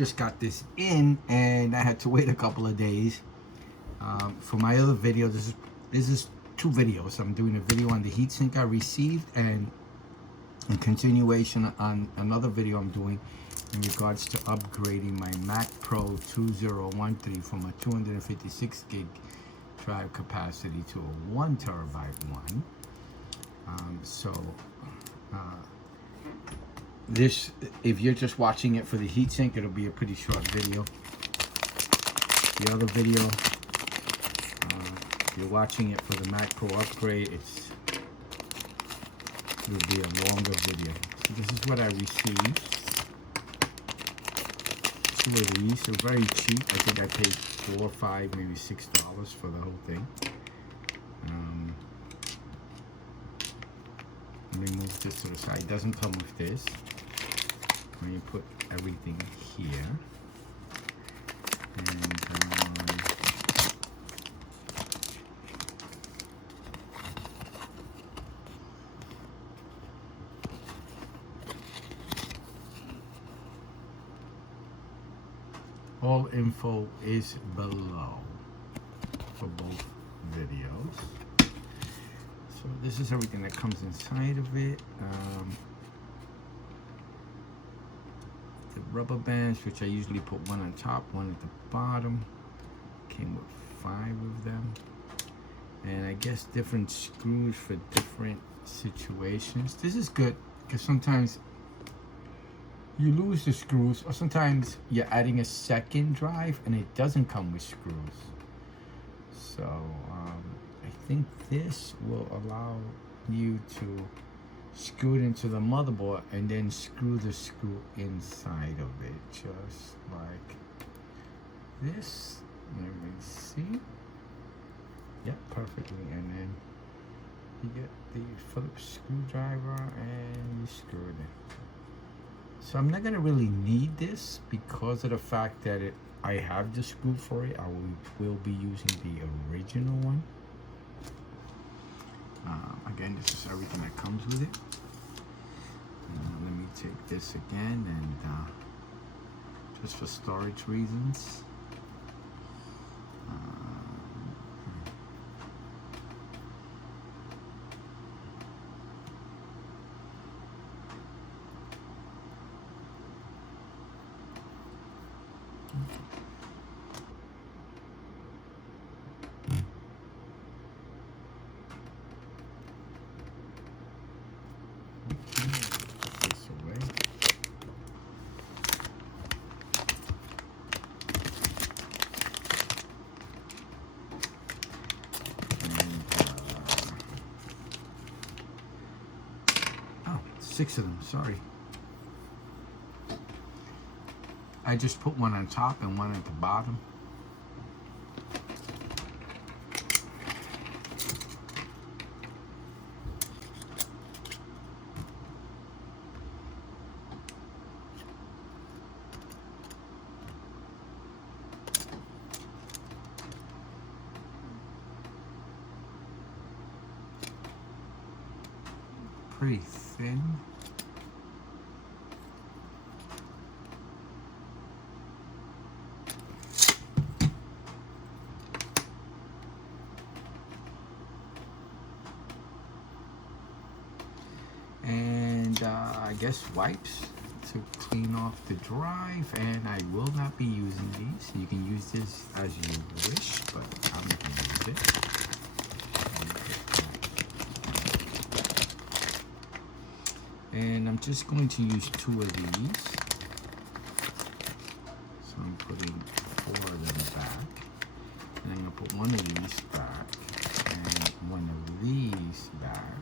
just got this in, and I had to wait a couple of days for my other video. This is two videos. I'm doing a video on the heatsink I received, and in continuation on another video I'm doing in regards to upgrading my Mac Pro 2013 from a 256 gig drive capacity to a 1 terabyte one. This, if you're just watching it for the heatsink, it'll be a pretty short video. The other video, if you're watching it for the Mac Pro upgrade, it'll be a longer video. So this is what I received. Two of these. They're very cheap. I think I paid $4, $5, maybe $6 for the whole thing. Let me move this to the side. It doesn't come with this. When you put everything here, and all info is below for both videos. So this is everything that comes inside of it. The rubber bands, which I usually put one on top, one at the bottom. Came with 5 of them. And I guess different screws for different situations. This is good because sometimes you lose the screws, or sometimes you're adding a second drive and it doesn't come with screws. So I think this will allow you to screw it into the motherboard and then screw the screw inside of it, just like this. Let me see. Yeah, perfectly. And then you get the Phillips screwdriver and you screw it in. So I'm not gonna really need this because of the fact that I have the screw for it. I will be using the original one. Again, this is everything that comes with it. Let me take this again, and just for storage reasons. Six of them, sorry. I just put one on top and one at the bottom. Pretty thin. And I guess wipes to clean off the drive, and I will not be using these. You can use this as you wish, but I'm not going to use it. And I'm just going to use 2 of these. So I'm putting 4 of them back. And I'm going to put 1 of these back. And 1 of these back.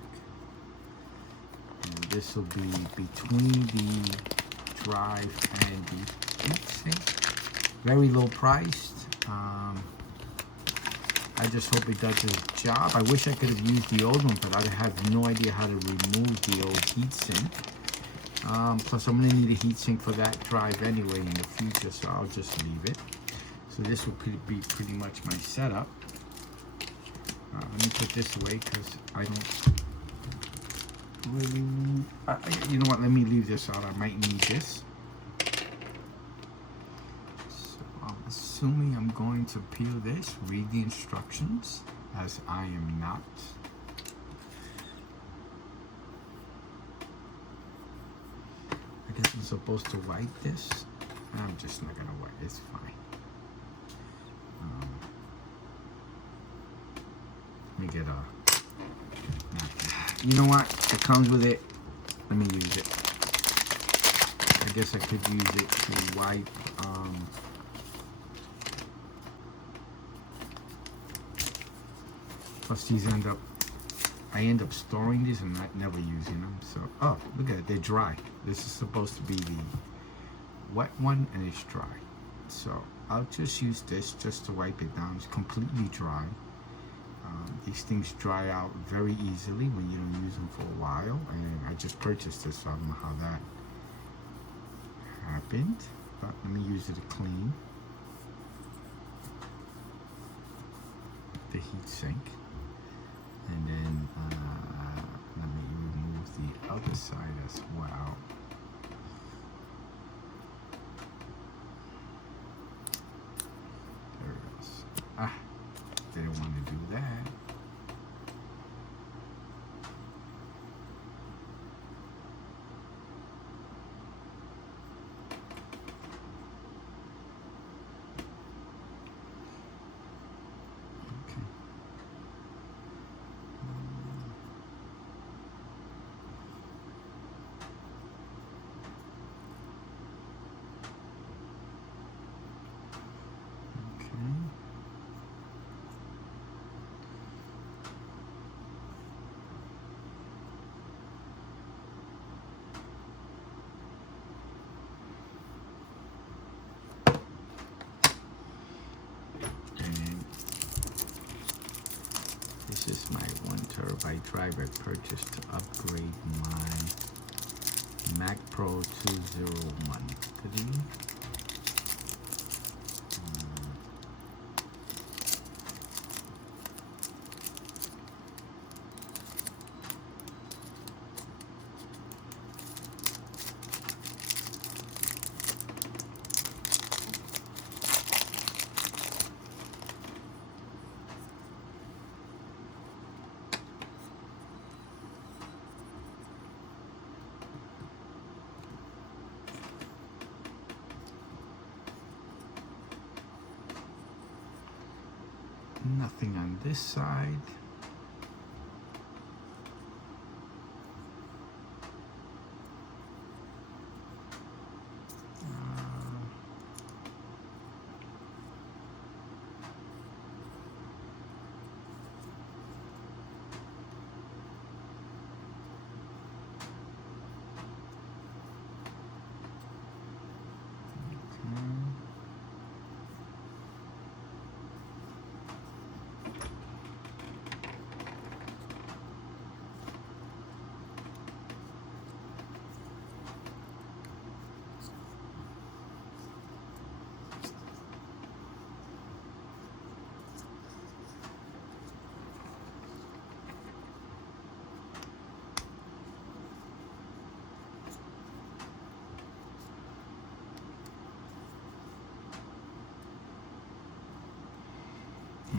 And this will be between the drive and the heatsink. Very low priced. I just hope it does its job. I wish I could have used the old one, but I have no idea how to remove the old heatsink. Plus, I'm going to need a heatsink for that drive anyway in the future, so I'll just leave it. So this will be pretty much my setup. Let me put this away because I don't really need... you know what? Let me leave this out. I might need this. assuming I'm going to peel this, read the instructions, as I am not. I guess I'm supposed to wipe this. I'm just not gonna wipe, it's fine. Let me get a napkin. You know what? It comes with it. Let me use it. I guess I could use it to wipe. Plus these I end up storing these and not never using them. So, oh, look at it, they're dry. This is supposed to be the wet one and it's dry. So I'll just use this just to wipe it down. It's completely dry. These things dry out very easily when you don't use them for a while. And I just purchased this, so I don't know how that happened. But let me use it to clean the heat sink. And then let me remove the other side as well. There it is. Ah, didn't want to do that. This is my 1 terabyte drive I purchased to upgrade my Mac Pro 2013. Nothing on this side.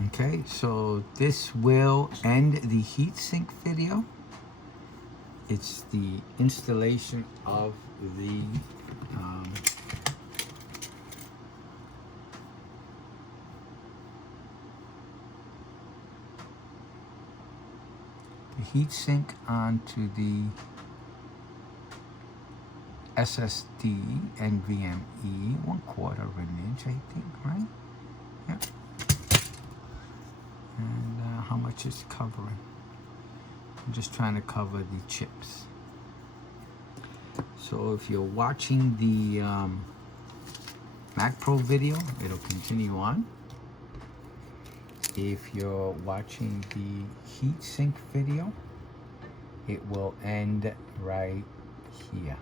Okay, so this will end the heatsink video. It's the installation of the heatsink onto the SSD NVMe 1/4 of an inch, I think, right? Yeah. And how much it's covering. I'm just trying to cover the chips. So if you're watching the Mac Pro video, it'll continue on. If you're watching the heatsink video, it will end right here.